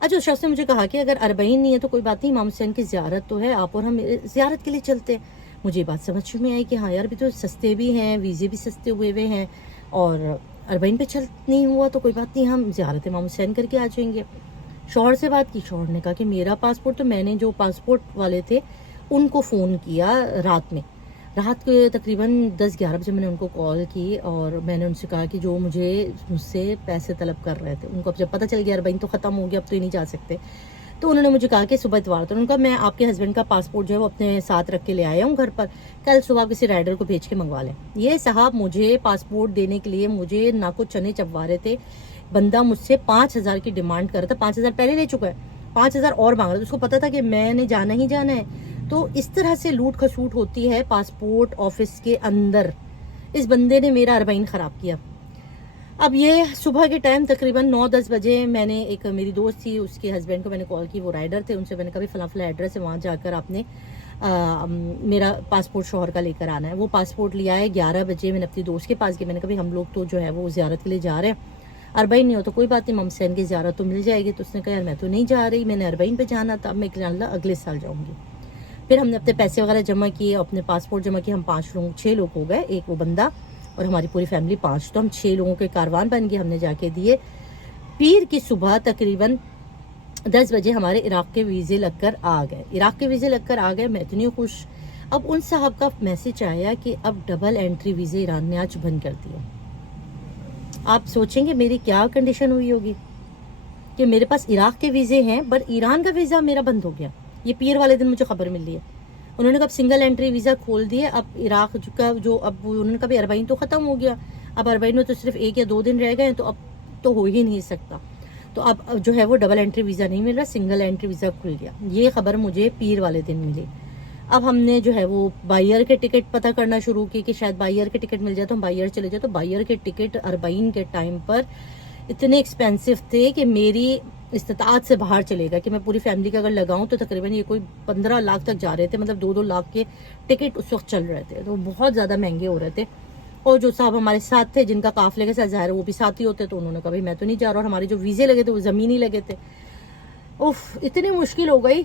اچھا اس شخص نے مجھے کہا کہ اگر اربعین نہیں ہے تو کوئی بات نہیں، امام حسین کی زیارت تو ہے، آپ اور ہم زیارت کے لیے چلتے ہیں۔ مجھے یہ بات سمجھ میں آئی کہ ہاں یار، بھی تو سستے بھی ہیں، ویزے بھی سستے ہوئے ہیں، اور اربعین پہ چل نہیں ہوا تو کوئی بات نہیں، ہم زیارت امام حسین کر کے آ جائیں گے۔ شوہر سے بات کی، شوہر نے کہا کہ میرا پاسپورٹ، تو میں نے جو پاسپورٹ والے تھے ان کو فون کیا رات کے تقریباً 10-11 بجے میں نے ان کو کال کی، اور میں نے ان سے کہا کہ جو مجھ سے پیسے طلب کر رہے تھے، ان کو اب جب پتہ چل گیا اربعین تو ختم ہو گیا، اب تو یہ نہیں جا سکتے، تو انہوں نے مجھے کہا کہ صبح اتوار تو انہوں نے کہا میں آپ کے ہسبینڈ کا پاسپورٹ جو ہے وہ اپنے ساتھ رکھ کے لے آیا ہوں گھر پر، کل صبح کسی رائڈر کو بھیج کے منگوا لیں۔ یہ صاحب مجھے پاسپورٹ دینے کے لیے مجھے نہ کو چنے چبوا رہے تھے، بندہ مجھ سے 5,000 کی ڈیمانڈ کر رہا تھا، 5,000 پہلے لے چکا ہے، 5,000 اور مانگ رہا تھا، اس کو پتا تھا کہ میں نے جانا ہی جانا ہے۔ تو اس طرح سے لوٹ کھسوٹ ہوتی ہے پاسپورٹ آفس کے اندر۔ اس بندے نے میرا اربعین خراب کیا۔ اب یہ صبح کے ٹائم تقریباً 9-10 بجے میں نے ایک میری دوست تھی، اس کے ہسبینڈ کو میں نے کال کی، وہ رائڈر تھے، ان سے میں نے کہا فلاں فلاں ایڈریس ہے، وہاں جا کر آپ نے میرا پاسپورٹ شوہر کا لے کر آنا ہے۔ وہ پاسپورٹ لیا ہے 11 بجے، میں نے اپنی دوست کے پاس گئی، میں نے کہا ہم لوگ تو جو ہے وہ زیارت کے لیے جا رہے ہیں، اربعین نہیں ہو تو کوئی بات نہیں، امام حسین کی زیارت تو مل جائے گی۔ تو اس نے کہا یار میں تو نہیں جا رہی، میں نے اربعین پہ جانا تھا، اب میں انشاءاللہ اگلے سال جاؤں گی۔ پھر ہم نے اپنے پیسے وغیرہ جمع کیے، اپنے پاسپورٹ جمع کیے، ہم 6 لوگ ہو گئے، ایک وہ بندہ اور ہماری پوری فیملی 5، تو ہم 6 لوگوں کے کاروان بن گئے، ہم نے جا کے دیے۔ پیر کی صبح تقریباً 10 بجے ہمارے عراق کے ویزے لگ کر آ گئے، میں اتنی خوش۔ اب ان صاحب کا میسج آیا کہ اب ڈبل انٹری ویزے ایران نے آج بند کر دیا۔ آپ سوچیں گے میری کیا کنڈیشن ہوئی ہوگی کہ میرے پاس عراق کے ویزے ہیں پر ایران کا ویزا میرا بند ہو گیا۔ یہ پیر والے دن مجھے خبر مل رہی ہے، انہوں نے کہا اب سنگل انٹری ویزا کھول دیے، اب عراق کا جو اب انہوں نے کہا اربعین تو ختم ہو گیا، اب اربعین میں تو صرف 1 یا 2 دن رہ گئے ہیں، تو اب تو ہو ہی نہیں سکتا، تو اب جو ہے وہ ڈبل انٹری ویزا نہیں مل رہا، سنگل انٹری ویزا کھل گیا۔ یہ خبر مجھے پیر والے دن ملی۔ اب ہم نے جو ہے وہ بائیر کے ٹکٹ پتہ کرنا شروع کی کہ شاید بائیر کے ٹکٹ مل جائے تو ہم بائیر چلے جائے، تو بائیر کے ٹکٹ اربعین کے ٹائم پر اتنے ایکسپینسو تھے کہ میری استطاعت سے باہر چلے گا، کہ میں پوری فیملی کا اگر لگاؤں تو تقریباً یہ کوئی 15 لاکھ تک جا رہے تھے، مطلب 2-2 لاکھ کے ٹکٹ اس وقت چل رہے تھے، تو بہت زیادہ مہنگے ہو رہے تھے۔ اور جو صاحب ہمارے ساتھ تھے جن کا قافلے کے ساتھ ظاہر ہے وہ بھی ساتھی ہوتے، تو انہوں نے کہا میں تو نہیں جا رہا، اور ہمارے جو ویزے لگے تھے وہ زمینی لگے تھے۔ اتنی مشکل ہو گئی۔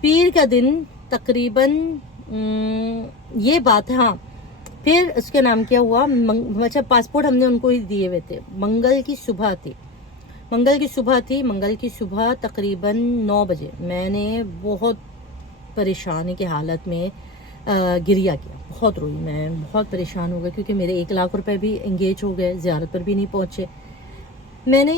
پیر کا دن تقریباً یہ بات ہے، ہاں پھر اس کے نام کیا ہوا، اچھا پاسپورٹ ہم نے ان کو ہی دیے ہوئے تھے، منگل کی صبح تقریباً 9 بجے میں نے بہت پریشانی کی حالت میں گریہ کیا، بہت روئی، میں بہت پریشان ہو گئی کیونکہ میرے 1 لاکھ روپے بھی انگیج ہو گئے، زیارت پر بھی نہیں پہنچے۔ میں نے